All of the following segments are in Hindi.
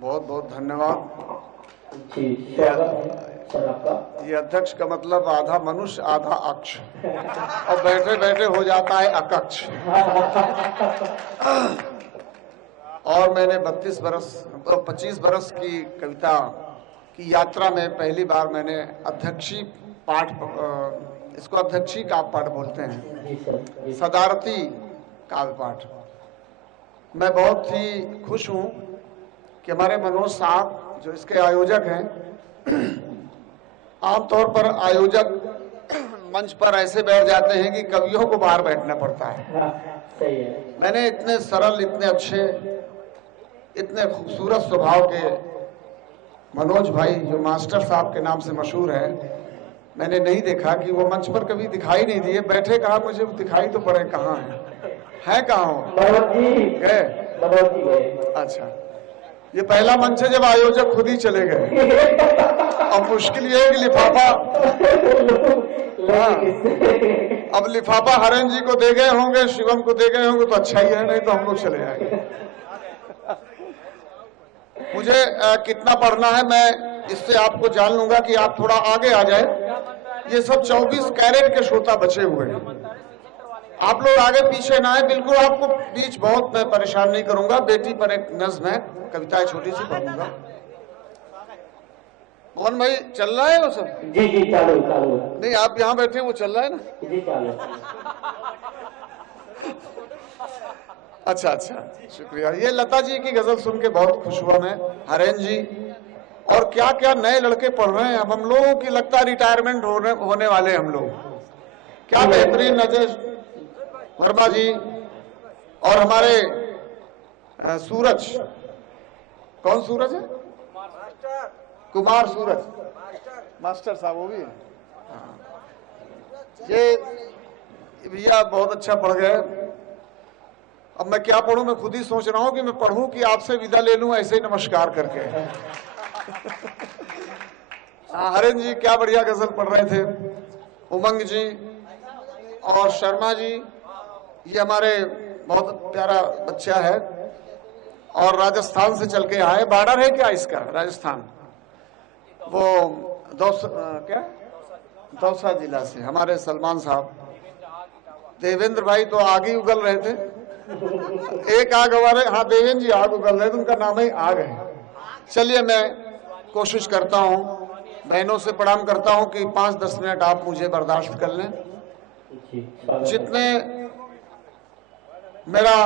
बहुत बहुत धन्यवाद जी, स्वागत है सर आपका। ये अध्यक्ष का मतलब आधा मनुष्य आधा अक्ष, और बैठे बैठे हो जाता है अकक्ष। और मैंने 25 बरस की कविता की यात्रा में पहली बार मैंने अध्यक्षी पाठ, इसको अध्यक्षी काव्य पाठ बोलते हैं, जी सर, जी। सदारती काव्य पाठ। मैं बहुत ही खुश हूँ कि हमारे मनोज साहब जो इसके आयोजक हैं, आमतौर पर आयोजक मंच पर ऐसे बैठ जाते हैं कि कवियों को बाहर बैठना पड़ता है। हाँ, सही है। मैंने इतने सरल, इतने अच्छे, इतने खूबसूरत स्वभाव के मनोज भाई जो मास्टर साहब के नाम से मशहूर है, मैंने नहीं देखा कि वो मंच पर कभी दिखाई नहीं दिए। बैठे, कहा मुझे दिखाई तो पड़े, कहाँ है कहाँ हो गए? अच्छा, ये पहला मंच है जब आयोजक खुद ही चले गए। अब मुश्किल ये है कि लिफाफा, हाँ, अब लिफाफा हरेन जी को दे गए होंगे, शिवम को दे गए होंगे तो अच्छा ही है, नहीं तो हम लोग चले जाएंगे। मुझे कितना पढ़ना है मैं इससे आपको जान लूंगा कि आप थोड़ा आगे आ जाए। ये सब 24 कैरेट के श्रोता बचे हुए हैं, आप लोग आगे पीछे ना है बिल्कुल। आपको बीच बहुत मैं परेशान नहीं करूंगा। बेटी पर एक नज्म है, कविता छोटी सी पढ़ूंगा। मोहन भाई चल रहा है वो सब? जी जी, चालू चालू। नहीं, आप यहाँ बैठे वो चल रहा है ना? जी चालू। अच्छा अच्छा, शुक्रिया। ये लता जी की गजल सुन के बहुत खुश हुआ मैं, हरेन जी, और क्या क्या नए लड़के पढ़ रहे हैं। अब हम लोगों की लगता है रिटायरमेंट होने वाले हम लोग। क्या बेहतरीन नजेश वर्मा जी, और हमारे सूरज, कौन सूरज है? कुमार सूरज मास्टर साहब, वो भी है। ये भैया बहुत अच्छा पढ़ गए। अब मैं क्या पढ़ूं, मैं खुद ही सोच रहा हूं कि मैं पढ़ूं कि आपसे विदा ले लूं ऐसे ही नमस्कार करके। हरेन जी क्या बढ़िया गजल पढ़ रहे थे। उमंग जी और शर्मा जी, ये हमारे बहुत प्यारा बच्चा है और राजस्थान से चल के आए। बॉर्डर है क्या इसका, राजस्थान, वो दौसा जिला से हमारे सलमान साहब। देवेंद्र भाई तो आग ही उगल रहे थे, एक आग हमारे, हाँ देवेंद्र जी आग उगल रहे थे, उनका नाम ही आग है। चलिए मैं कोशिश करता हूँ, बहनों से प्रणाम करता हूँ कि 5-10 मिनट आप मुझे बर्दाश्त कर लें। जितने मेरा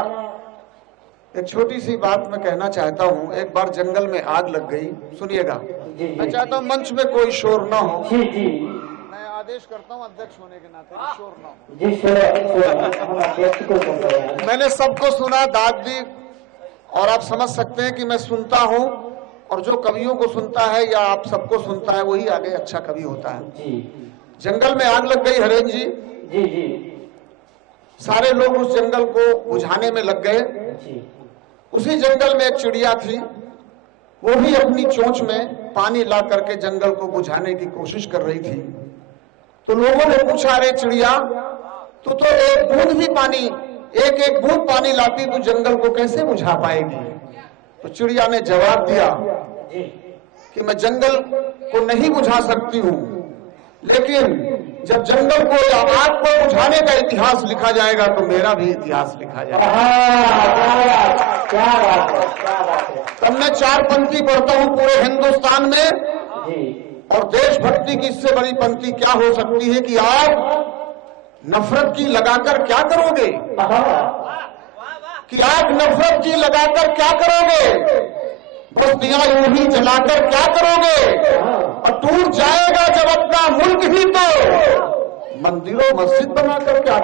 एक छोटी सी बात मैं कहना चाहता हूँ। एक बार जंगल में आग लग गई, सुनिएगा। मैं चाहता हूँ मंच में कोई शोर ना हो। जी जी, मैं आदेश करता हूँ अध्यक्ष होने के नाते शोर ना हो। जी सर, मैंने सबको सुना, दाद दी, और आप समझ सकते हैं कि मैं सुनता हूँ, और जो कवियों को सुनता है या आप सबको सुनता है वही आगे अच्छा कवि होता है। जी। जंगल में आग लग गई हरेन जी। जी जी, सारे लोग उस जंगल को बुझाने में लग गए। उसी जंगल में एक चिड़िया थी, वो भी अपनी चोंच में पानी ला करके जंगल को बुझाने की कोशिश कर रही थी। तो लोगों ने पूछा, अरे चिड़िया, तू तो एक बूंद भी पानी, एक बूंद पानी लाती, तू जंगल को कैसे बुझा पाएगी? तो चिड़िया ने जवाब दिया कि मैं जंगल को नहीं बुझा सकती हूँ, लेकिन जब जंगल को या आग को बुझाने का इतिहास लिखा जाएगा तो मेरा भी इतिहास लिखा जाएगा। तब मैं 4 पंक्ति पढ़ता हूँ पूरे हिंदुस्तान में, और देशभक्ति की इससे बड़ी पंक्ति क्या हो सकती है कि आप नफरत की लगाकर क्या करोगे, कि आप नफरत की लगाकर क्या करोगे, बस्तियां यूं ही जलाकर क्या करोगे, और टूट जाएगा जब अपना मुल्क ही तो मंदिरों मस्जिद बनाकर क्या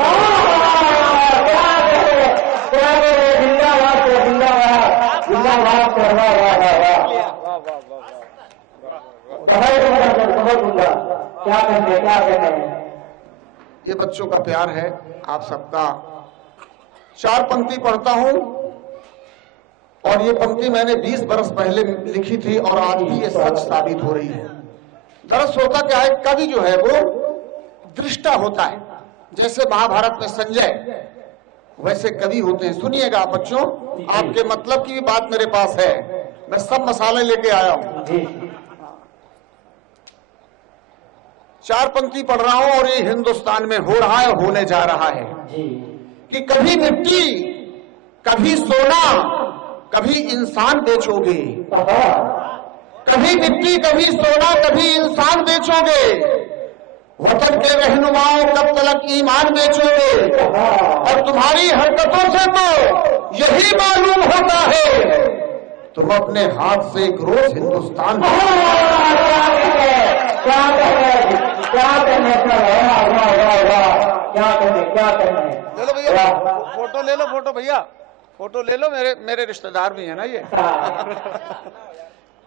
ये बच्चों का प्यार है आप सबका। 4 पंक्ति पढ़ता हूं, और ये पंक्ति मैंने 20 बरस पहले लिखी थी, और आज भी ये सच साबित हो रही है। दरअसल होता क्या है, कवि जो है वो दृष्टा होता है। जैसे महाभारत में संजय, वैसे कवि होते हैं। सुनिएगा बच्चों, आपके मतलब की भी बात मेरे पास है। मैं सब मसाले लेके आया हूं। जी 4 पंक्ति पढ़ रहा हूं और ये हिंदुस्तान में हो रहा है, होने जा रहा है जी कि कभी मिट्टी, कभी सोना, कभी इंसान बेचोगे। कभी मिट्टी, कभी सोना, कभी इंसान बेचोगे। वतन के रहनुमाओं कब तलक ईमान बेचोगे। और तुम्हारी हरकतों से तो यही मालूम होता है तुम अपने हाथ से एक रोज हिंदुस्तान क्या करना है। ले लो भैया, फोटो ले लो, फोटो भैया, फोटो ले लो। मेरे रिश्तेदार भी हैं ना ये।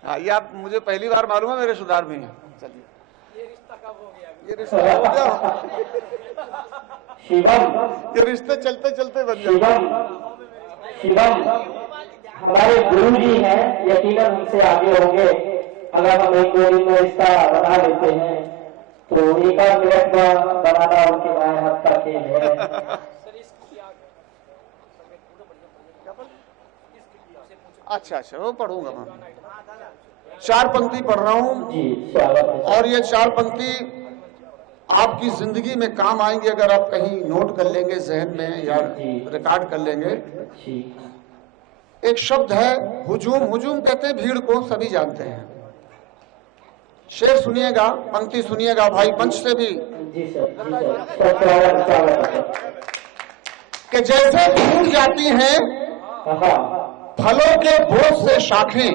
हाँ, ये आप मुझे पहली बार मालूम है, मेरे रिश्तेदार भी हैं। चलिए, ये रिश्ता हो गया। शिवम, ये रिश्ते चलते चलते बन शिवम, जाते। शिवम हमारे गुरु जी हैं, यकीनन उनसे आगे होंगे। अगर हम एक दो दिन में रिश्ता बना लेते हैं तो एक आध मिनट का बनाना उनके बाएं हाथ का खेल है। अच्छा अच्छा, वो पढ़ूंगा मैं। 4 पंक्ति पढ़ रहा हूं जी स्वागत है। और ये 4 पंक्ति आपकी जिंदगी में काम आएंगे अगर आप कहीं नोट कर लेंगे जहन में या रिकॉर्ड कर लेंगे। जी एक शब्द है हुजूम। हुजूम कहते हैं भीड़ को, सभी जानते हैं। शेर सुनिएगा, पंक्ति सुनिएगा भाई पंच से भी। जी सर, जी सर, स्वागत है। कि जैसे टूट जाती हैं फलों के बोझ से शाखें,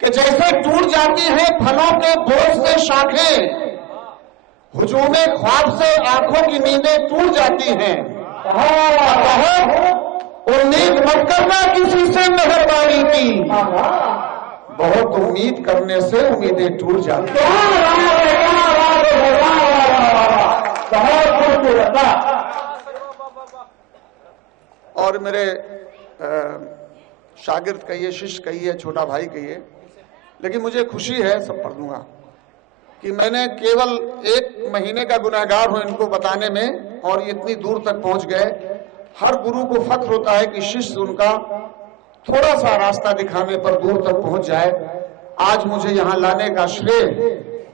कि जैसे टूट जाती हैं फलों के बोझ से शाखें, हुजूमे ख्वाब से आंखों की नींदें टूट जाती हैं। उम्मीद मत करना किसी से मेहरबानी की, बहुत उम्मीद करने से उम्मीदें टूट जाती हैं। और मेरे शागिर्द कहिए, शिष्य कहिए, छोटा भाई कहिए, लेकिन मुझे खुशी है, सब पढ़ दूंगा, कि मैंने केवल 1 महीने का गुनहगार हूं इनको बताने में और ये इतनी दूर तक पहुंच गए। हर गुरु को फख्र होता है कि शिष्य उनका थोड़ा सा रास्ता दिखाने पर दूर तक पहुंच जाए। आज मुझे यहाँ लाने का श्रेय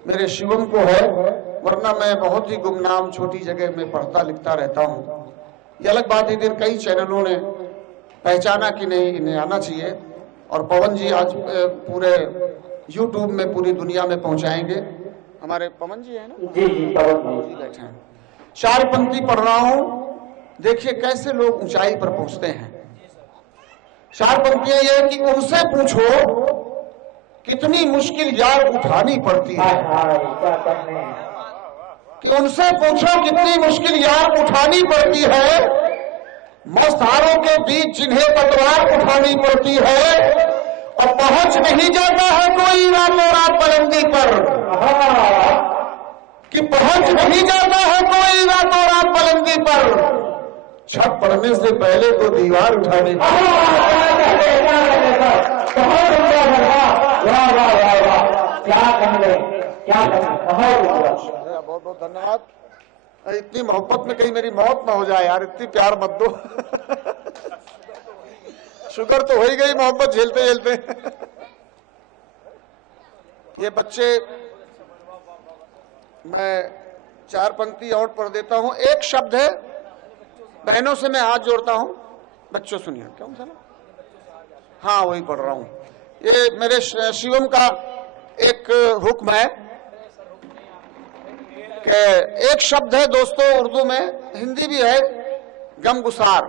मेरे शिवम को है, वरना मैं बहुत ही गुमनाम छोटी जगह में पढ़ता लिखता रहता हूँ। ये अलग बात है, दिन कई चैनलों ने पहचाना कि नहीं इन्हें आना चाहिए, और पवन जी आज पूरे YouTube में पूरी दुनिया में पहुंचाएंगे। हमारे पवन जी है ना? जी जी पवन जी बैठे हैं। 4 पंक्ति पढ़ रहा हूं, देखिए कैसे लोग ऊंचाई पर पहुंचते हैं। 4 पंक्तियां ये कि उनसे पूछो कितनी मुश्किल यार उठानी पड़ती है। क्या करने हैं। कि उनसे पूछो कितनी मुश्किल यार उठानी पड़ती है, मस्तारों के बीच जिन्हें पतवार उठानी पड़ती है, और पहुंच नहीं जाता है कोई रातों रात बुलंदी पर। कि पहुंच नहीं जाता है कोई रातों रात बुलंदी पर, छत पड़ने से पहले तो दीवार उठानी पड़ती है। बहुत बहुत धन्यवाद। इतनी मोहब्बत में कहीं मेरी मौत ना हो जाए यार, इतनी प्यार मत दो। शुगर तो हो ही गई मोहब्बत झेलते झेलते। ये बच्चे, मैं 4 पंक्ति और पढ़ देता हूं। एक शब्द है, बहनों से मैं हाथ जोड़ता हूं, बच्चों सुनिए। क्यों था ना? हाँ वही पढ़ रहा हूं। ये मेरे शिवम का एक हुक्म है कि एक शब्द है दोस्तों उर्दू में, हिंदी भी है, गमगुसार।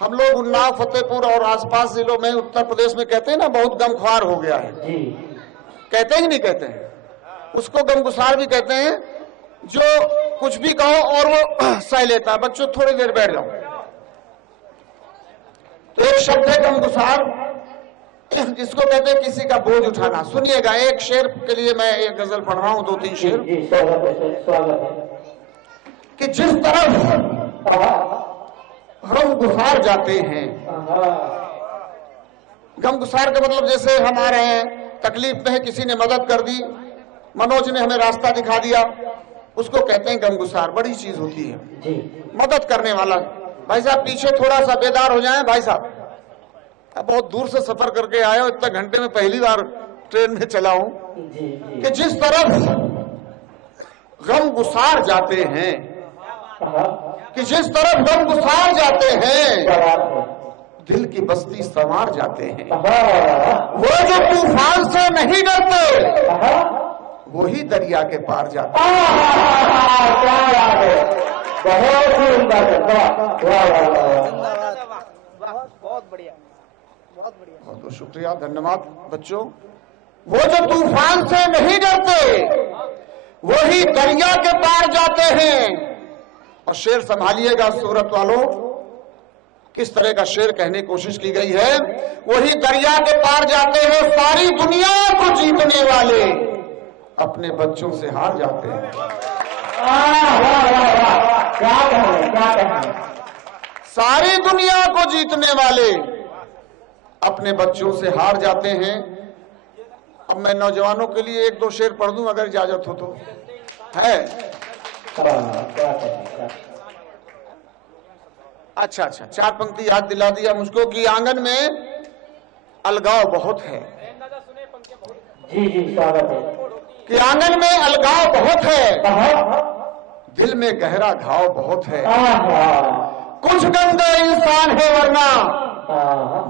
हम लोग उन्नाव, फतेहपुर और आसपास जिलों में उत्तर प्रदेश में कहते हैं ना बहुत गमख्वार हो गया है। कहते हैं कि नहीं कहते हैं? उसको गमगुसार भी कहते हैं, जो कुछ भी कहो और वो सह लेता है। बच्चों थोड़ी देर बैठ जाओ। तो एक शब्द है गमगुसार, जिसको कहते हैं किसी का बोझ उठाना। सुनिएगा, एक शेर के लिए मैं एक गजल पढ़ रहा हूं, 2-3 शेर। कि जिस तरफ हम गुसार जाते हैं, गमगुसार का मतलब जैसे हम आ रहे हैं, तकलीफ में है, किसी ने मदद कर दी, मनोज ने हमें रास्ता दिखा दिया, उसको कहते हैं गमगुसार। बड़ी चीज होती है मदद करने वाला। भाई साहब पीछे थोड़ा सा बेदार हो जाए, भाई साहब बहुत दूर से सफर करके आया हूं, इतने घंटे में पहली बार ट्रेन में चला हूं कि जिस तरफ गम गुसार जाते हैं, कि जिस तरफ गम गुसार जाते हैं दिल की बस्ती संवार जाते हैं। वो जो तूफान से नहीं डरते वही दरिया के पार जाते हैं। बहुत बढ़िया, बहुत बढ़िया, बहुत बहुत शुक्रिया, धन्यवाद बच्चों। वो जो तूफान से नहीं डरते वही दरिया के पार जाते हैं। और शेर संभालिएगा सूरत वालों, किस तरह का शेर कहने की कोशिश की गई है। वही दरिया के पार जाते हैं, सारी दुनिया को जीतने वाले अपने बच्चों से हार जाते हैं। सारी दुनिया को जीतने वाले अपने बच्चों से हार जाते हैं। अब मैं नौजवानों के लिए एक दो शेर पढ़ दूं अगर इजाजत हो तो। है अच्छा, चार पंक्ति याद दिला दिया मुझको कि आंगन में अलगाव बहुत है। जी जी स्वागत है। कि आंगन में अलगाव बहुत है, दिल में गहरा घाव बहुत है। कुछ गंदे इंसान है वरना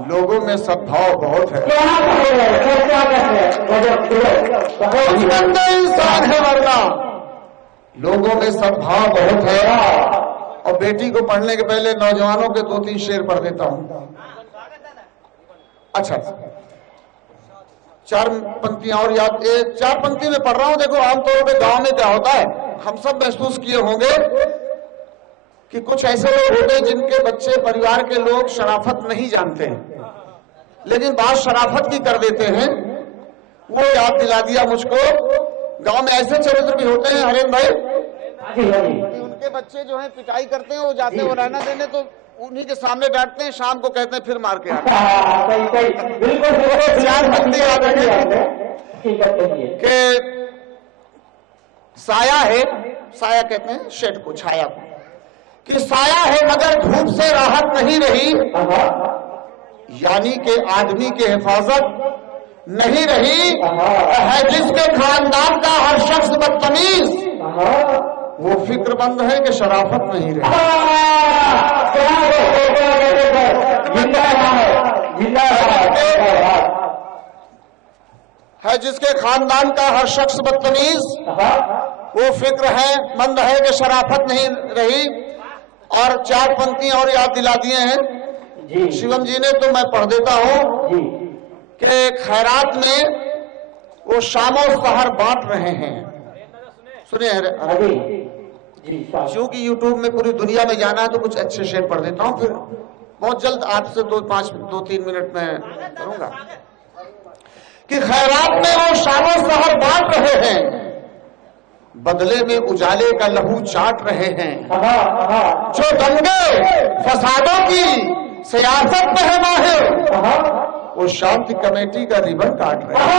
लोगों में सद्भाव बहुत है। कुछ गंदे इंसान है वरना लोगों में सद्भाव बहुत है। और बेटी को पढ़ने के पहले नौजवानों के दो तीन शेर पढ़ देता हूं। अच्छा, चार पंक्तियां और याद, चार पंक्ति में पढ़ रहा हूं। देखो आमतौर पे गांव में क्या होता है, हम सब महसूस किए होंगे कि कुछ ऐसे लोग होते हैं जिनके बच्चे, परिवार के लोग शराफत नहीं जानते, लेकिन बात शराफत की कर देते हैं। वो याद दिला दिया मुझको। गांव में ऐसे चरित्र भी होते हैं हरेन भाई, उनके बच्चे जो हैं पिटाई करते हैं, वो जाते हैं वो रहना देने, तो उन्हीं के सामने डांटते हैं, शाम को कहते हैं फिर मार के आते हैं। बिल्कुल चार पंक्ति याद रखिए कि साया है, साया कहते हैं शेड को, छाया को, कि साया है मगर धूप से राहत नहीं रही, यानी कि आदमी की हिफाजत नहीं रही है। जिसके खानदान का हर शख्स बदतमीज, वो फिक्रमंद है कि शराफत नहीं रही। है जिसके खानदान का हर शख्स बदतमीज, वो फिक्र है मंद है कि शराफत नहीं रही। और चार पंक्तियां और याद दिला दिए हैं शिवम जी ने, तो मैं पढ़ देता हूं कि खैरात में वो शामो सहर बांट रहे हैं। सुनिए, क्योंकि यूट्यूब में पूरी दुनिया में जाना है तो कुछ अच्छे शेर पढ़ देता हूं, फिर बहुत जल्द आपसे 2-3 मिनट में करूंगा। कि खैरात में वो शामो सहर बांट रहे हैं, बदले में उजाले का लहू चाट रहे हैं। जो दंगे फसादों की सियासत में है माहिर, वो शांति कमेटी का रिबन काट रहे हैं।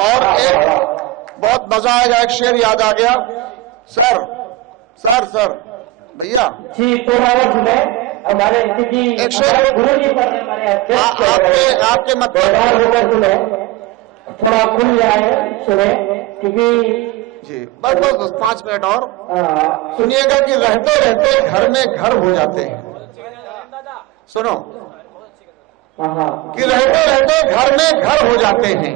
और एक बहुत मजा आएगा, एक शेर याद आ गया। सर भैया हमारे एक शेर गुरु जी आपके मत थोड़ा खुल जाए सुने, क्योंकि जी बस 5 मिनट और सुनिएगा कि रहते रहते घर में घर हो जाते हैं। सुनो कि रहते रहते घर में घर हो जाते हैं,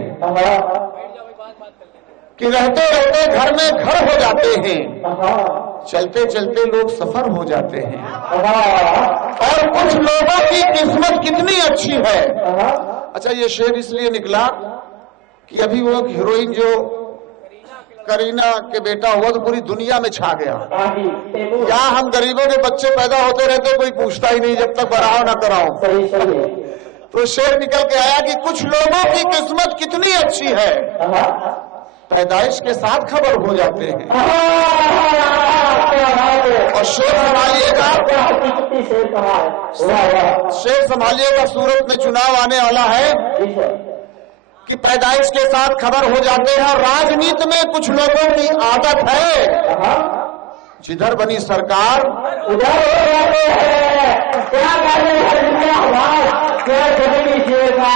कि रहते रहते घर में घर हो जाते हैं, चलते चलते लोग सफर हो जाते हैं। और कुछ लोगों की किस्मत कितनी अच्छी है। अच्छा, ये शेर इसलिए निकला कि अभी वो हीरोइन जो करीना के बेटा हुआ तो पूरी दुनिया में छा गया। यहाँ हम गरीबों के बच्चे पैदा होते रहते, कोई पूछता ही नहीं जब तक बढ़ाओ ना कराओ। तो शेर निकल के आया कि कुछ लोगों की किस्मत कितनी अच्छी है, पैदाइश के साथ खबर हो जाते हैं। और शेर संभालिएगा, शेर संभालिएगा, सूरत में चुनाव आने वाला है कि पैदाइश के साथ खबर हो जाते हैं। और राजनीति में कुछ लोगों की आदत है जिधर बनी सरकार उधर हो जाते हैं। क्या कहने क्या जमीनी शेर का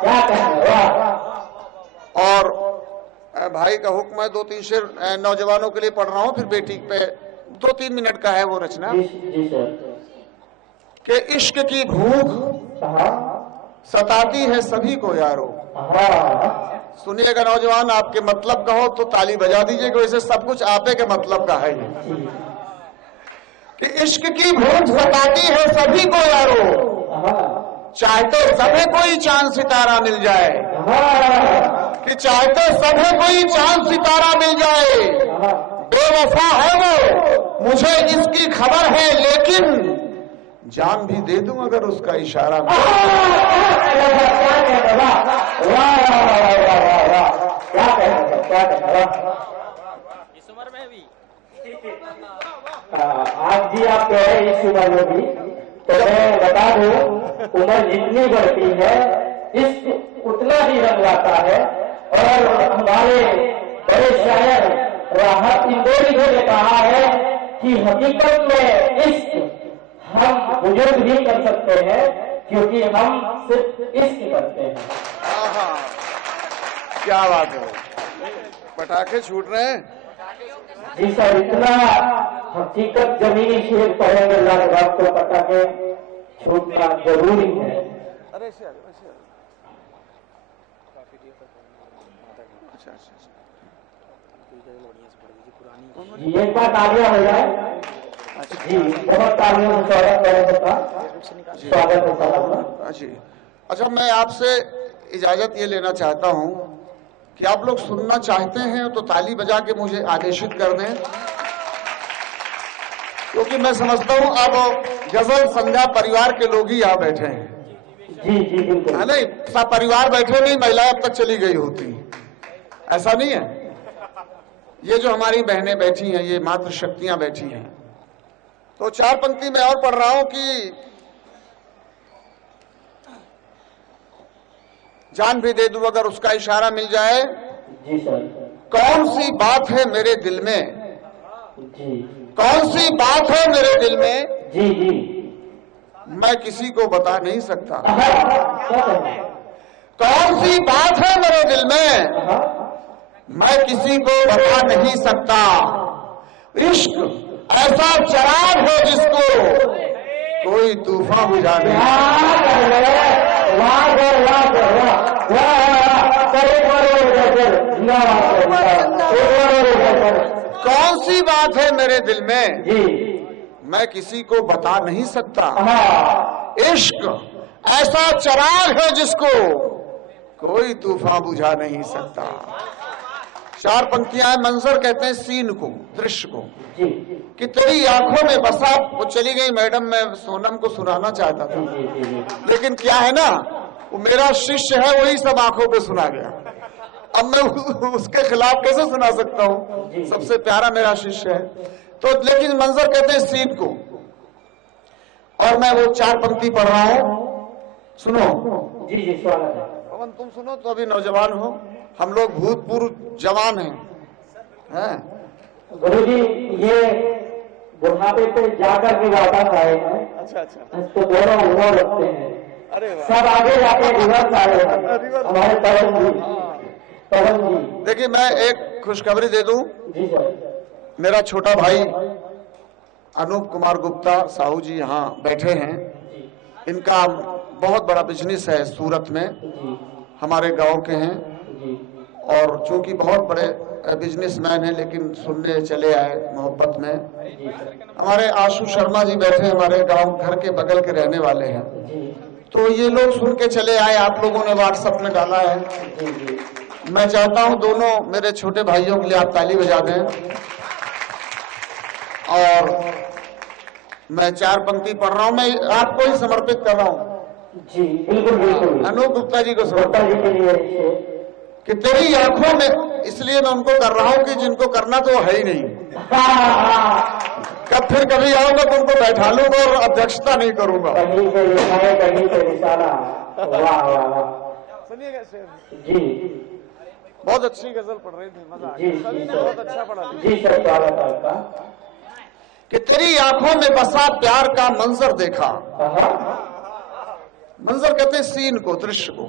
क्या कहना। और भाई का हुक्म है, 2-3 शेर नौजवानों के लिए पढ़ रहा हूं, फिर बेटी पे 2-3 मिनट का है वो रचना। जी सर। कि इश्क की भूख सताती है सभी को यारो। सुनिएगा नौजवान, आपके मतलब का हो तो ताली बजा दीजिएगा, वैसे सब कुछ आपे के मतलब का है ये। कि इश्क की भूख सताती है सभी को यारो, चाहते सभी कोई चांद सितारा मिल जाए। कि चाहते सभी कोई चांद सितारा मिल जाए। बेवफा है वो मुझे इसकी खबर है, लेकिन जान भी दे दूं अगर उसका इशारा मिले। इस उम्र में भी आज भी आप कह रहे हैं इस उम्र में भी, तो मैं बता दूं उम्र जितनी बढ़ती है इश्क उतना ही रंग लाता है। और हमारे बड़े शायर राहत इंदौरी ने कहा है कि हकीकत में इश्क हम बुजुर्ग भी कर सकते हैं, क्योंकि हम सिर्फ इश्क करते हैं। क्या बात है, पटाखे छूट रहे हैं। जी सर, इतना हकीकत जमीनी शेर पढ़ेंगे लाजवाब, तो पटाखे छूटना जरूरी है। जी एक बार तालियां हो जाए। जी बहुत तालियों से स्वागत करें। स्वागत है जी। अच्छा, मैं आपसे इजाजत ये लेना चाहता हूं कि आप लोग सुनना चाहते हैं तो ताली बजा के मुझे आदेशित कर दें, क्योंकि मैं समझता हूं अब गजल संध्या परिवार के लोग ही यहाँ बैठे हैं। जी जी बिल्कुल है नहीं, सब परिवार बैठे नहीं, महिलाएं अब तक चली गई होती, ऐसा नहीं है। ये जो हमारी बहनें बैठी हैं, ये मातृ शक्तियां बैठी हैं। तो 4 पंक्ति में और पढ़ रहा हूं कि जान भी दे दूं अगर उसका इशारा मिल जाए। जी सर। कौन सी बात है मेरे दिल में, जी कौन सी बात है मेरे दिल में, जी जी मैं किसी को बता नहीं सकता। क्या कहना? कौन सी बात है मेरे दिल में, मैं किसी को बता नहीं सकता। इश्क ऐसा चराग है जिसको कोई तूफान बुझा नहीं। कौन सी बात है मेरे दिल में, जी मैं किसी को बता नहीं सकता। इश्क ऐसा चराग है जिसको कोई तूफान बुझा नहीं सकता। 4 पंक्तियां हैं। मंजर कहते हैं सीन को, दृश्य को। जी कि तेरी आंखों में बसा, वो चली गई मैडम, मैं सोनम को सुनाना चाहता था, लेकिन क्या है ना, वो मेरा शिष्य है, वही सब आंखों पे सुना गया। अब मैं उसके खिलाफ कैसे सुना सकता हूँ, सबसे प्यारा मेरा शिष्य है। तो लेकिन मंजर कहते हैं सीन को, और मैं वो 4 पंक्ति पढ़ रहा हूँ, सुनो। जी जी स्वागत है। पवन तुम सुनो, तो अभी नौजवान हो, हम लोग भूतपूर्व जवान हैं। गुरुजी ये बुढ़ापे पे जाकर के वापस आए हैं। अच्छा, तो दोनों उम्र रखते हैं। अरे वाह। सब आगे जाके रिवर्स आए हैं हमारे पवन जी। देखिए, मैं एक खुशखबरी दे दूं। जी सर। मेरा छोटा भाई अनूप कुमार गुप्ता साहू जी यहाँ बैठे हैं। इनका बहुत बड़ा बिजनेस है सूरत में, हमारे गांव के हैं, और चूंकि बहुत बड़े बिजनेसमैन हैं, लेकिन सुनने चले आए मोहब्बत में। हमारे आशु शर्मा जी बैठे, हमारे गांव घर के बगल के रहने वाले हैं। तो ये लोग सुन के चले आए, आप लोगों ने व्हाट्सएप में डाला है। मैं चाहता हूं दोनों मेरे छोटे भाइयों के लिए आप ताली बजा दें। और मैं 4 पंक्ति पढ़ रहा हूं, मैं आपको ही समर्पित कर रहा हूं। जी बिल्कुल बिल्कुल। अनूप गुप्ता जी को गुप्ता जी के लिए कि तेरी आंखों में, इसलिए मैं उनको कर रहा हूं कि जिनको करना तो है ही नहीं। कब फिर कभी आऊंगा तो उनको बैठा लूंगा और अध्यक्षता नहीं करूंगा। कहीं पे लिखा है, कहीं पे निशाना। वाह वाह वाह। सुनिएगा जी बहुत अच्छी गजल पढ़ रही थी, मजा आ जी गया, सभी ने बहुत अच्छा पढ़ा। जी सर, स्वागत है आपका। कि तेरी आंखों में बसा प्यार का मंजर देखा, मंजर कहते हैं सीन को, दृश्य को।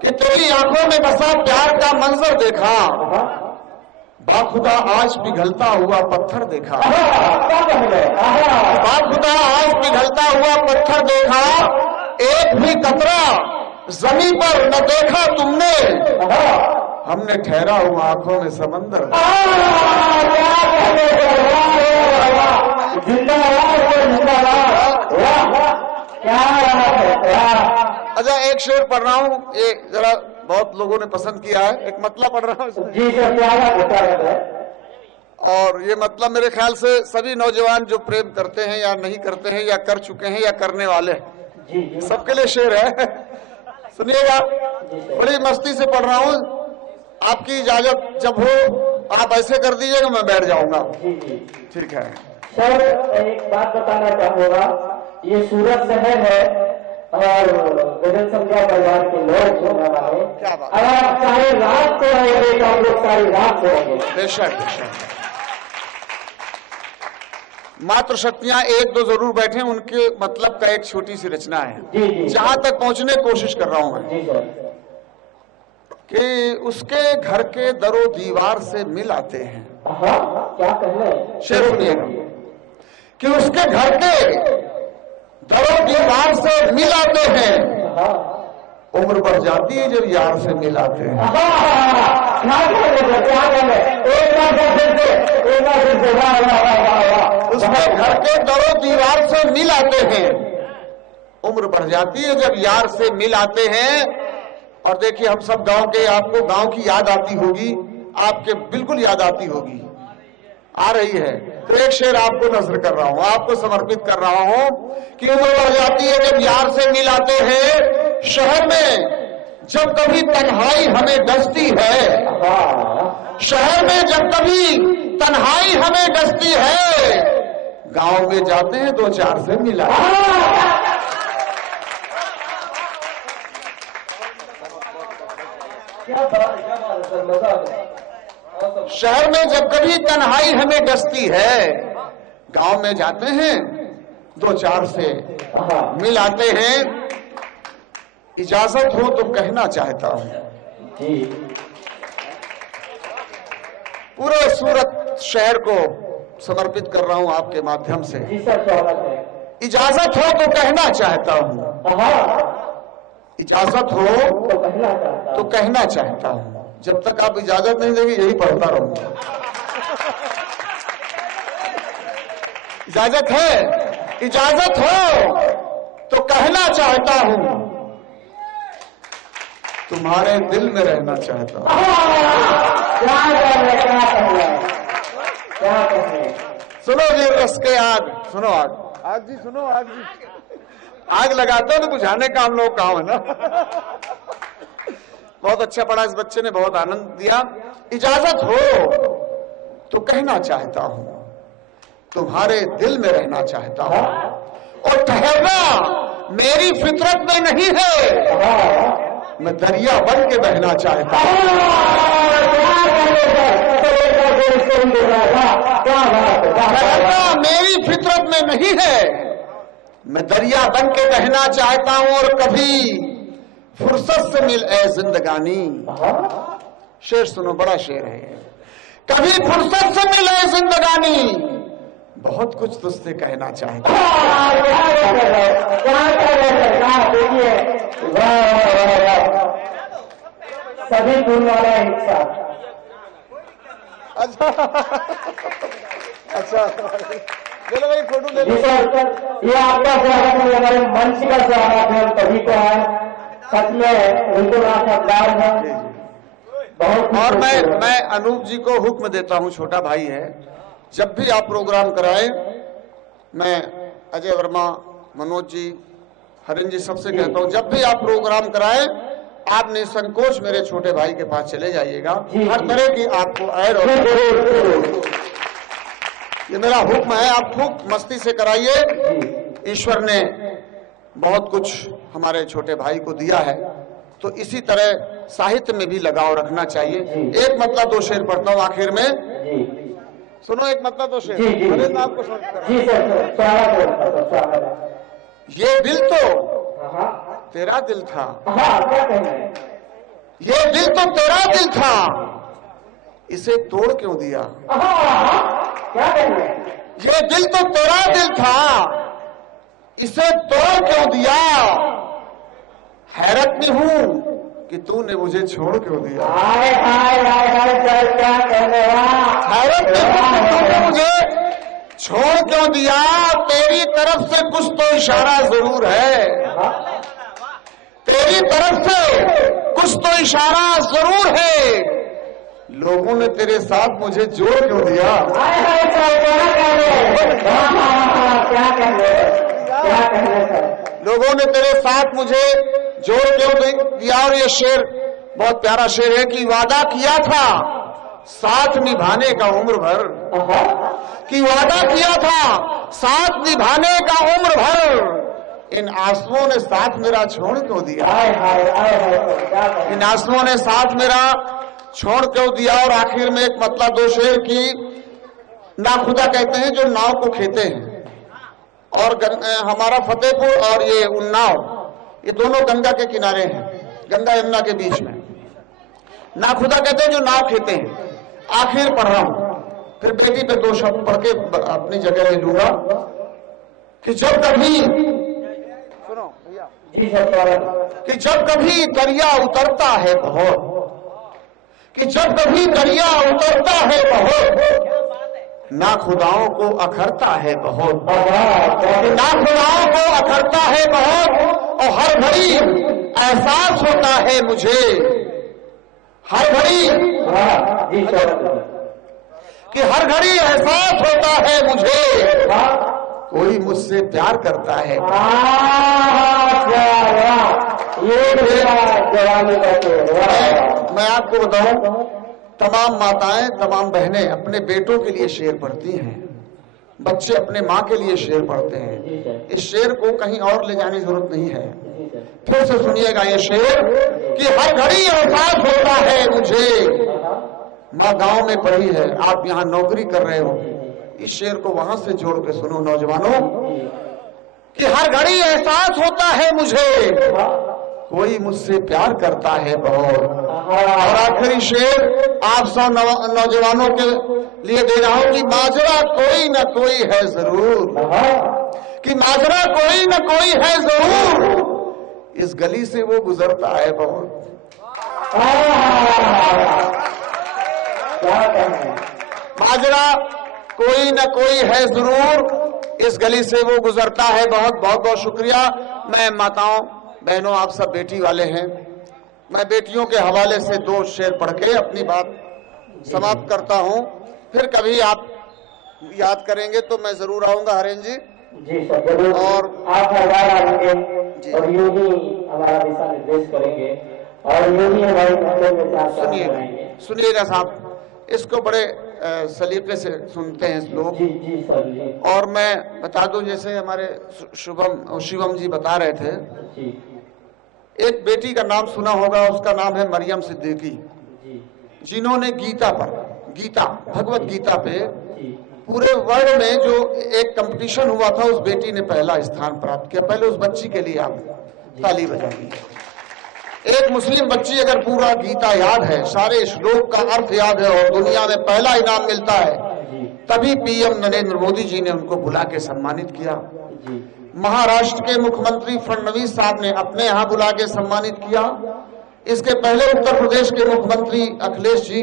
कि तेरी आंखों में बसा प्यार का मंजर देखा, बाखुदा आज पिघलता हुआ पत्थर देखा, बाखुदा आज पिघलता हुआ पत्थर देखा, एक भी कतरा जमीन पर न देखा तुमने, हमने ठहरा हुआ आंखों में समंदर। अच्छा, एक शेर पढ़ रहा हूँ, ये जरा बहुत लोगों ने पसंद किया है, एक मतलब पढ़ रहा हूँ जी सर, स्वागत है। और ये मतलब मेरे ख्याल से सभी नौजवान जो प्रेम करते हैं या नहीं करते हैं या कर चुके हैं या करने वाले हैं, सबके लिए शेर है। सुनिएगा, बड़ी मस्ती से पढ़ रहा हूँ, आपकी इजाजत जब हो आप ऐसे कर दीजिएगा, मैं बैठ जाऊंगा। ठीक है सर, एक बात बताना चाहूंगा, ये सूरत शहर है और गजल संध्या परिवार के लोग सुनने वाले, क्या बात, अगर आप सारी रात को रहेंगे तो हम लोग सारी रात को रहेंगे। बेशक बेशक। मात्र शक्तियां एक दो जरूर बैठे, उनके मतलब का एक छोटी सी रचना है, जहां तक पहुंचने की कोशिश कर रहा हूं मैं। जी सर। कि उसके घर के दरो दीवार से मिल आते हैं, क्या कहने, शेर सुनिएगा। कि उसके घर के दरो दीवार से मिल आते हैं, उम्र बढ़ जाती है जब यार से मिल आते हैं। उसके घर के दरो दीवार से मिल आते हैं, उम्र बढ़ जाती है जब यार से मिल आते हैं। और देखिए, हम सब गांव के, आपको गांव की याद आती होगी, आपके बिल्कुल याद आती होगी, आ रही है। तो एक शेर आपको नजर कर रहा हूं, आपको समर्पित कर रहा हूं कि उम्र बढ़ जाती है जब यार से मिल आते हैं, शहर में जब कभी तन्हाई हमें डसती है, शहर में जब कभी तन्हाई हमें डसती है, गांव में जाते हैं दो चार से मिला। शहर में जब कभी तन्हाई हमें डसती है, गांव में जाते हैं दो चार से मिल आते हैं। इजाजत हो तो कहना चाहता हूं, पूरे सूरत शहर को समर्पित कर रहा हूं आपके माध्यम से। इजाजत हो तो कहना चाहता हूं, इजाजत हो तो कहना चाहता हूं। जब तक आप इजाजत नहीं देंगे यही पढ़ता रहूंगा। इजाजत है, इजाजत हो तो कहना चाहता हूं, तुम्हारे दिल में रहना चाहता हूं। सुनो जी, रस के आग, सुनो आग, आग जी सुनो, आग जी, आग लगाते हो तो बुझाने का हम लोग काम है ना। बहुत अच्छा पढ़ा इस बच्चे ने, बहुत आनंद दिया। इजाजत हो तो कहना चाहता हूं, तुम्हारे दिल में रहना चाहता हूं, और ठहरना मेरी फितरत में नहीं है, मैं दरिया बन के बहना चाहता हूं। ठहरना मेरी फितरत में नहीं है, मैं दरिया बन के बहना चाहता हूं, और कभी फुर्सत से मिल ए जिंदगानी। शेर सुनो, बड़ा शेर है। कभी फुर्सत से मिल ए जिंदगानी, बहुत कुछ तुझसे कहना चाहता हूं। सभी फूल वाला एक साथ। अच्छा अच्छा, चलो भाई फोटो ले लो। ये आपका स्वागत है, हमारे मंच का स्वागत है, सभी को है। सच में बिल्कुल आप सरदार हैं, बहुत। और मैं अनूप जी को हुक्म देता हूं, छोटा भाई है, जब भी आप प्रोग्राम कराएं, मैं अजय वर्मा, मनोज जी, हरिन जी सबसे कहता हूं, जब भी आप प्रोग्राम कराएं, आप निसंकोच मेरे छोटे भाई के पास चले जाइएगा। हर तरह की आपको ऐड और ये मेरा हुक्म है, आप खूब मस्ती से कराइए। ईश्वर ने बहुत कुछ हमारे छोटे भाई को दिया है, तो इसी तरह साहित्य में भी लगाव रखना चाहिए। एक मतलब दो शेर पढ़ता हूँ आखिर में। सुनो, एक मतलब दो शेर। अरे तो आपको ये दिल तो तेरा दिल था, ये दिल तो तेरा दिल था, इसे तोड़ क्यों दिया? ये दिल तो तेरा दिल था, इसे तोड़ क्यों दिया? हैरत में हूं कि तूने मुझे छोड़ क्यों दिया। हैरत में हूं कि तूने मुझे छोड़ क्यों दिया। तेरी तरफ से कुछ तो इशारा जरूर है, तेरी तरफ से कुछ तो इशारा जरूर है। लोगों ने तेरे साथ मुझे जोड़ क्यों दिया। लोगों ने तेरे साथ मुझे जोड़ क्यों दिया। और ये शेर बहुत प्यारा शेर है कि वादा किया था साथ निभाने का उम्र भर, कि वादा किया था साथ निभाने का उम्र भर, इन आंसुओं ने साथ मेरा छोड़ क्यों दिया। इन आंसुओं ने साथ मेरा छोड़ क्यों दिया। और आखिर में एक मतलब दो शेर की नाखुदा कहते हैं जो नाव को खेते हैं, और हमारा फतेहपुर और ये उन्नाव, ये दोनों गंगा के किनारे हैं, गंगा यमुना के बीच में। नाखुदा कहते हैं जो नाव खेते हैं। आखिर पढ़ रहा हूं, फिर बेटी पे दो शब्द पढ़ के अपनी जगह ले लूंगा कि जब कभी, सुनो भैया, कि जब कभी दरिया उतरता है बहुत, कि जब कभी दरिया उतरता है बहुत, ना खुदाओं को अखरता है बहुत, ना खुदाओं को अखरता है बहुत। और हर घड़ी एहसास होता है मुझे, हर घड़ी, कि हर घड़ी एहसास होता है मुझे कोई मुझसे प्यार करता है। मैं आपको बताऊं, तमाम माताएं, तमाम बहनें अपने बेटों के लिए शेर पढ़ती हैं, बच्चे अपने माँ के लिए शेर पढ़ते हैं। इस शेर को कहीं और ले जाने की जरूरत नहीं है। फिर से सुनिएगा ये शेर कि हर घड़ी एहसास होता है मुझे। माँ गांव में पढ़ी है, आप यहाँ नौकरी कर रहे हो, इस शेर को वहां से जोड़ के सुनो नौजवानों, कि हर घड़ी एहसास होता है मुझे कोई मुझसे प्यार करता है बहुत। और आखिरी शेर आप सब नौजवानों के लिए दे रहा हूं कि माजरा कोई न कोई है जरूर, कि माजरा कोई न कोई है जरूर, इस गली से वो गुजरता है बहुत। माजरा कोई न कोई है जरूर, इस गली से वो गुजरता है बहुत। बहुत बहुत शुक्रिया। मैं माताओं बहनों, आप सब बेटी वाले हैं, मैं बेटियों के हवाले से दो शेर पढ़ के अपनी बात समाप्त करता हूं। फिर कभी आप याद करेंगे तो मैं जरूर आऊंगा हरेन जी। जी सर, जरूर। और आप हर बार आएंगे और यूं ही हमारा दिशा निर्देश करेंगे और यूं ही हमारे मंदिर में सुनिएगा साहब, इसको बड़े सलीके से सुनते हैं लोग। जी जी सर जी। और मैं बता दूं, जैसे हमारे शिवम जी बता रहे थे जी, एक बेटी का नाम सुना होगा, उसका नाम है मरियम सिद्दीकी, जिन्होंने गीता पर, गीता भगवत गीता पे पूरे वर्ल्ड में जो एक कंपटीशन हुआ था, उस बेटी ने पहला स्थान प्राप्त किया। पहले उस बच्ची के लिए आप ताली बजाइए। एक मुस्लिम बच्ची अगर पूरा गीता याद है, सारे श्लोक का अर्थ याद है और दुनिया में पहला इनाम मिलता है, तभी पीएम नरेंद्र मोदी जी ने उनको बुला के सम्मानित किया। महाराष्ट्र के मुख्यमंत्री फडणवीस साहब ने अपने यहाँ बुला के सम्मानित किया। इसके पहले उत्तर प्रदेश के मुख्यमंत्री अखिलेश जी,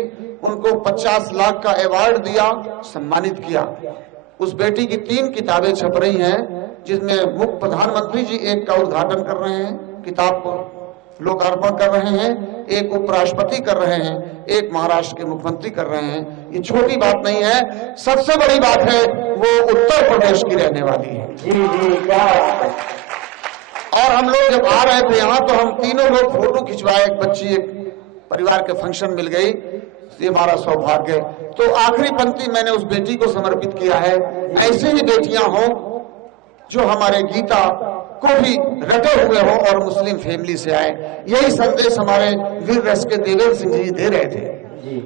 उनको 50 लाख का अवार्ड दिया, सम्मानित किया। उस बेटी की 3 किताबें छप रही हैं, जिसमें मुख्य प्रधानमंत्री जी एक का उद्घाटन कर रहे हैं, किताब को लोकार्पण कर रहे हैं, एक उपराष्ट्रपति कर रहे हैं, एक महाराष्ट्र के मुख्यमंत्री कर रहे हैं। ये छोटी बात नहीं है, सबसे बड़ी बात है वो उत्तर प्रदेश की रहने वाली है। और हम लोग जब आ रहे थे यहाँ, तो हम तीनों लोग फोटो खिंचवाए। एक बच्ची, एक परिवार के फंक्शन मिल गई, ये हमारा सौभाग्य। तो आखिरी पंक्ति मैंने उस बेटी को समर्पित किया है। ऐसी ही बेटियां हों जो हमारे गीता को भी रटे हुए हो और मुस्लिम फैमिली से आए। यही संदेश हमारे वीर रस के देवेंद्र सिंह जी दे रहे थे।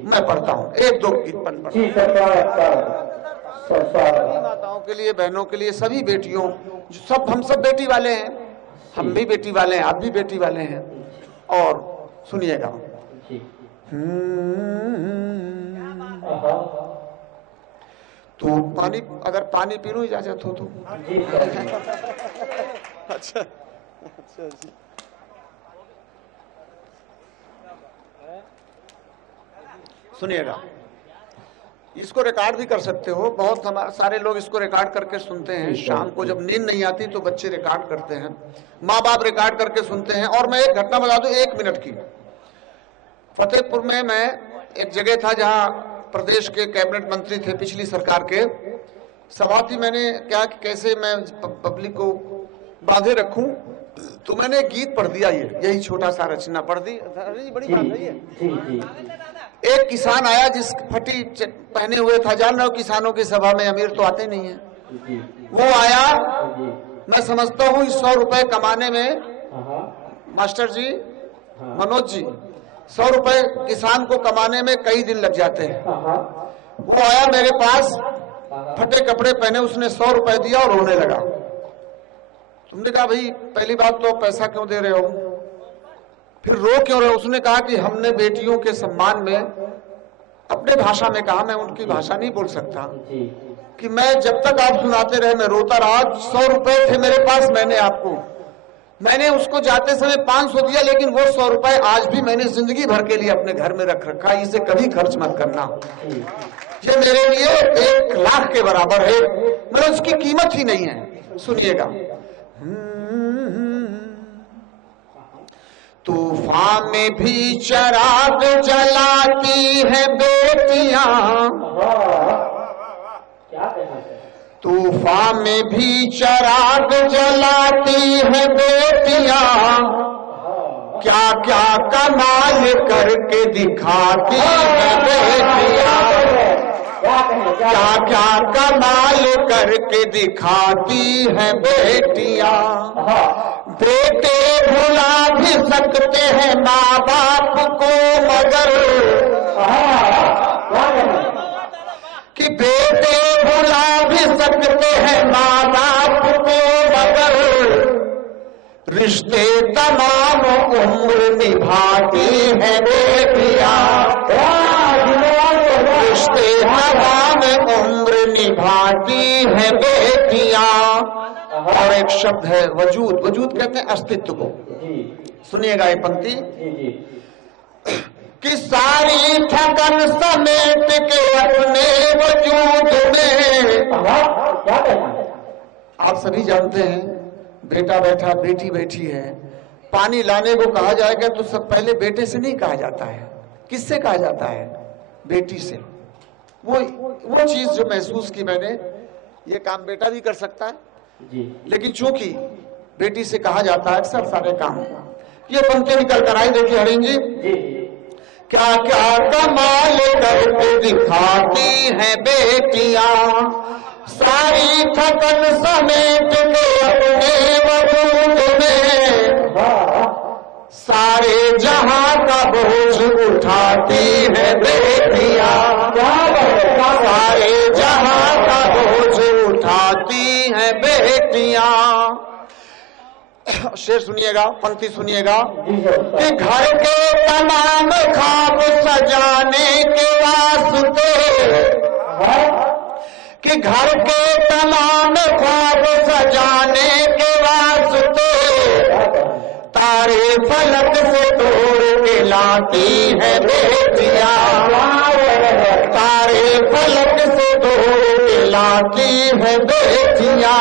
मैं पढ़ता हूँ, एक दो गीत सभी माताओं के लिए, बहनों के लिए, सभी बेटियों, सब हम सब बेटी वाले हैं, हम भी बेटी वाले हैं, आप भी बेटी वाले हैं। और सुनिएगा। तो पानी, अगर पानी पी लूं इजाजत हो तो। अच्छा अच्छा जी। सुनिएगा, इसको रिकॉर्ड भी कर सकते हो। बहुत हमारे सारे लोग इसको रिकॉर्ड करके सुनते हैं। शाम को जब नींद नहीं आती तो बच्चे रिकॉर्ड करते हैं, माँ बाप रिकॉर्ड करके सुनते हैं। और मैं एक घटना बता दूं, 1 मिनट की। फतेहपुर में मैं एक जगह था जहां प्रदेश के कैबिनेट मंत्री थे पिछली सरकार के। सभा थी, मैंने क्या कि कैसे मैं पब्लिक को बांधे रखूं, तो मैंने एक गीत पढ़ दिया। यही छोटा सा रचना पढ़ दी। बड़ी बात है ये। एक किसान आया जिस फटी पहने हुए था, जान रहे हो किसानों की सभा में अमीर तो आते नहीं है। वो आया, मैं समझता हूँ 100 रुपए कमाने में, मास्टर जी, मनोज जी, 100 रुपए किसान को कमाने में कई दिन लग जाते हैं। वो आया मेरे पास, फटे कपड़े पहने, उसने 100 रुपए दिया और रोने लगा। तुमने कहा भाई पहली बात तो पैसा क्यों दे रहे हो, फिर रो क्यों रहे हो? उसने कहा कि हमने बेटियों के सम्मान में अपने भाषा में कहा, मैं उनकी भाषा नहीं बोल सकता, कि मैं जब तक आप सुनाते रहे मैं रोता रहा। 100 रुपए थे मेरे पास, मैंने उसको जाते समय 500 दिया, लेकिन वो 100 रुपए आज भी मैंने जिंदगी भर के लिए अपने घर में रख रखा। इसे कभी खर्च मत करना, ये मेरे लिए 1 लाख के बराबर है, मतलब उसकी कीमत ही नहीं है। सुनिएगा। तूफान में भी चराग जलाती है बेटियां, तूफान में भी चराग जलाती है बेटियां, क्या क्या कमाल करके दिखाती है बेटियां, क्या क्या कमाल करके दिखाती है बेटियां। बेटे भुला भी सकते हैं माँ बाप को, मगर कि बेटे भुला भी सकते हैं माँ बाप को, मगर रिश्ते तमाम उम्र निभाती है बेटियां, रिश्ते तमाम उम्र निभाती है बेटियां। और एक शब्द है वजूद, वजूद कहते हैं अस्तित्व को। सुनिएगा ये पंक्ति, कि सारी थकन समेट के अपने वजूद में। आप सभी जानते हैं, बेटा बैठा, बेटी बैठी है, पानी लाने को कहा जाएगा तो सब पहले बेटे से नहीं कहा जाता है, किससे कहा जाता है? बेटी से। वो चीज जो महसूस की मैंने, ये काम बेटा भी कर सकता है जी, लेकिन चूंकि बेटी से कहा जाता है अक्सर सारे काम। ये पंक्ति निकल कर आई, देखिए हरीन जी, क्या क्या कमाल करके दिखाती है बेटियां, सारी थकन समेट के अपने वजूद में, सारे जहां का बोझ उठाती है बेटियां, सारे जहां का बोझ उठाती है बेटियां। शेर सुनिएगा, पंक्ति सुनिएगा, कि घर के तमाम ख्वाब सजाने के वास्ते, कि घर के तमाम ख्वाब सजाने के वास्ते, तारे फलक से तोड़ के लाती है बेटियां, तारे फलक से तोड़ के लाती है बेटियां।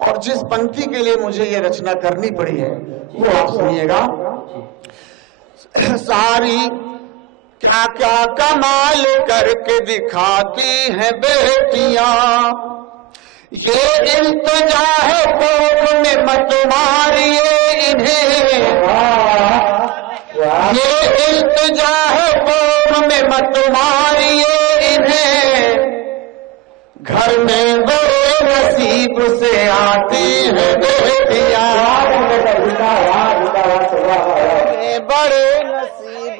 और जिस पंक्ति के लिए मुझे ये रचना करनी पड़ी है वो आप सुनिएगा। सारी क्या क्या कमाल करके दिखाती है बेटियां, ये इल्तिजा है कोख में मत मारिए इन्हें, ये इल्तिजा है कोख में मत मारिए इन्हें, घर में बड़े नसीब से आती है बेटियां,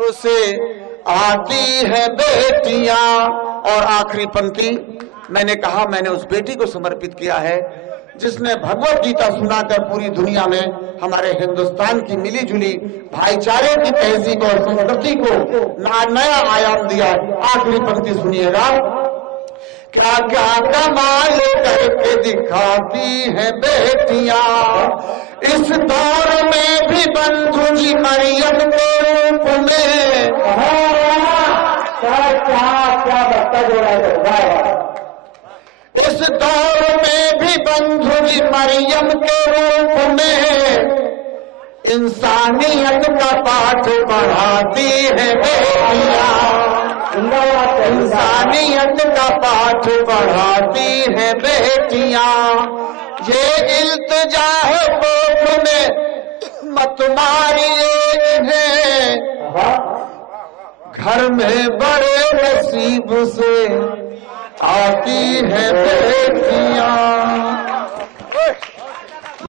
नसीब से आती है बेटियां। और आखिरी पंक्ति मैंने कहा, मैंने उस बेटी को समर्पित किया है जिसने भगवत गीता सुनाकर पूरी दुनिया में हमारे हिंदुस्तान की मिली जुली भाईचारे की तहजीब और संस्कृति को नया आयाम दिया। आखिरी पंक्ति सुनिएगा। क्या क्या कमाल करके दिखाती है बेटियां, इस दौर में भी बंधु जी मरियम के रूप में। क्या बच्चा जोड़ा है। इस दौर में भी बंधु जी मरियम के रूप में इंसानियत का पाठ पढ़ाती है बेटियां। इंसानियत का पाठ पढ़ाती है बेटियां। ये इल्तिजा है कोख में मत मारिए इन्हें, घर में बड़े नसीब से आती है बेटियां।